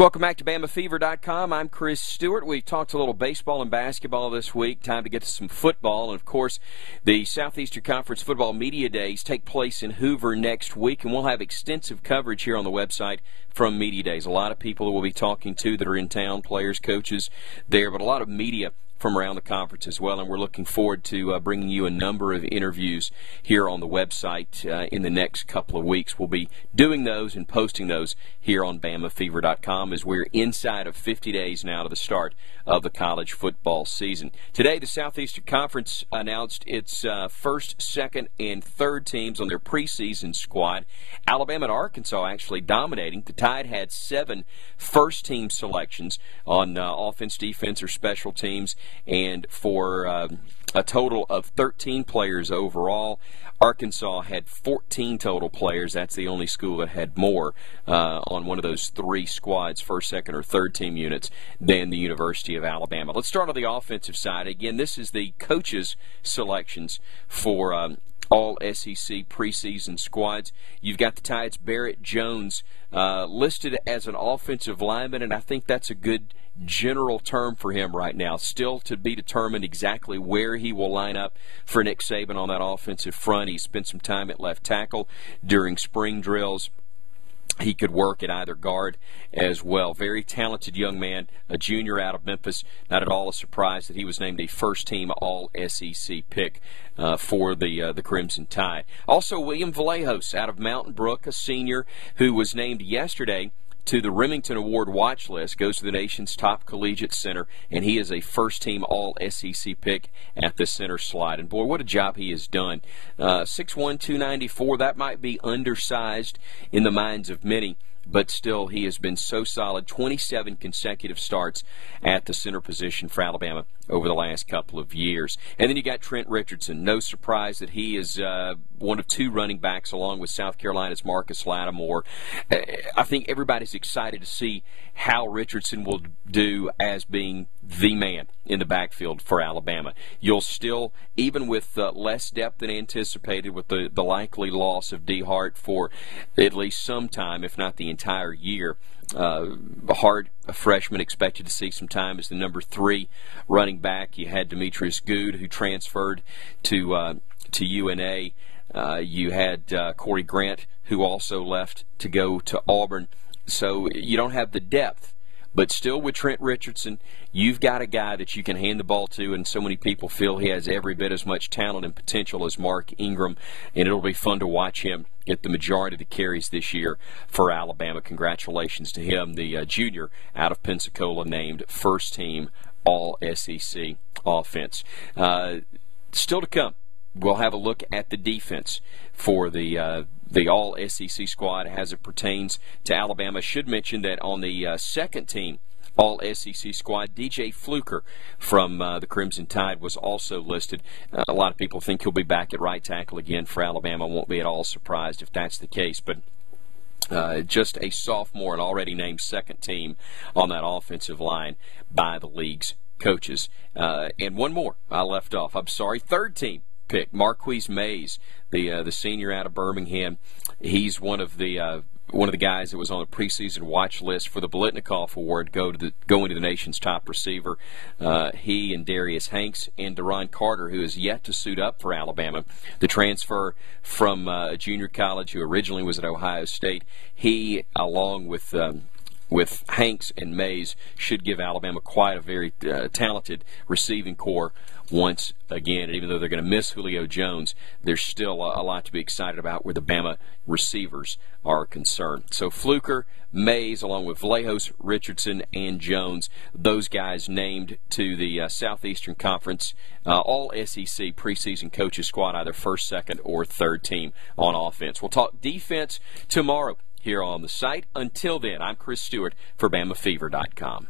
Welcome back to BamaFever.com. I'm Chris Stewart. We've talked a little baseball and basketball this week. Time to get to some football. And, of course, the Southeastern Conference Football Media Days take place in Hoover next week, and we'll have extensive coverage here on the website from Media Days. A lot of people that we'll be talking to that are in town, players, coaches there, but a lot of media from around the conference as well, and we're looking forward to bringing you a number of interviews here on the website in the next couple of weeks. We'll be doing those and posting those here on BamaFever.com as we're inside of 50 days now to the start of the college football season. Today, the Southeastern Conference announced its first, second, and third teams on their preseason squad. Alabama and Arkansas actually dominating. The Tide had 7 first-team selections on offense, defense, or special teams, and for a total of 13 players overall. Arkansas had 14 total players. That's the only school that had more on one of those 3 squads, first, second, or third team units, than the University of Alabama. Let's start on the offensive side. Again, this is the coaches' selections for all SEC preseason squads. You've got the Tide's Barrett Jones listed as an offensive lineman, and I think that's a good general term for him right now. Still to be determined exactly where he will line up for Nick Saban on that offensive front. He spent some time at left tackle during spring drills. He could work at either guard as well. Very talented young man, a junior out of Memphis. Not at all a surprise that he was named a first-team All-SEC pick for the Crimson Tide. Also, William Vallejos out of Mountain Brook, a senior who was named yesterday to the Remington Award watch list, goes to the nation's top collegiate center, and he is a first-team All-SEC pick at the center slot. And, boy, what a job he has done. 6'1", 294, that might be undersized in the minds of many, but still he has been so solid. 27 consecutive starts at the center position for Alabama over the last couple of years. And then you got Trent Richardson. No surprise that he is one of 2 running backs along with South Carolina's Marcus Lattimore. I think everybody's excited to see how Richardson will do as being the man in the backfield for Alabama. You'll still, even with less depth than anticipated, with the likely loss of D. Hart for at least some time, if not the entire year, Hart, a freshman, expected to see some time as the number 3 running back. You had Demetrius Good, who transferred to UNA. You had Corey Grant, who also left to go to Auburn. So you don't have the depth. But still, with Trent Richardson, you've got a guy that you can hand the ball to, and so many people feel he has every bit as much talent and potential as Mark Ingram, and it'll be fun to watch him get the majority of the carries this year for Alabama. Congratulations to him, the junior out of Pensacola, named first-team All-SEC offense. Still to come, we'll have a look at the defense for the All-SEC squad as it pertains to Alabama. I should mention that on the second team All-SEC squad, DJ Fluker from the Crimson Tide was also listed. A lot of people think he'll be back at right tackle again for Alabama. Won't be at all surprised if that's the case, but just a sophomore and already named second team on that offensive line by the league's coaches. And one more I left off. I'm sorry, third team pick, Marquise Mays, the senior out of Birmingham. He's one of the guys that was on the preseason watch list for the Biletnikoff Award, going to the nation's top receiver. He and Darius Hanks and Deron Carter, who is yet to suit up for Alabama, the transfer from a junior college who originally was at Ohio State. He, along with Hanks and Mays, should give Alabama quite a very talented receiving corps once again. And even though they're going to miss Julio Jones, there's still a lot to be excited about where the Bama receivers are concerned. So Fluker, Mays, along with Vallejos, Richardson, and Jones, those guys named to the Southeastern Conference All-SEC preseason coaches squad, either first, second, or third team on offense. We'll talk defense tomorrow here on the site. Until then, I'm Chris Stewart for BamaFever.com.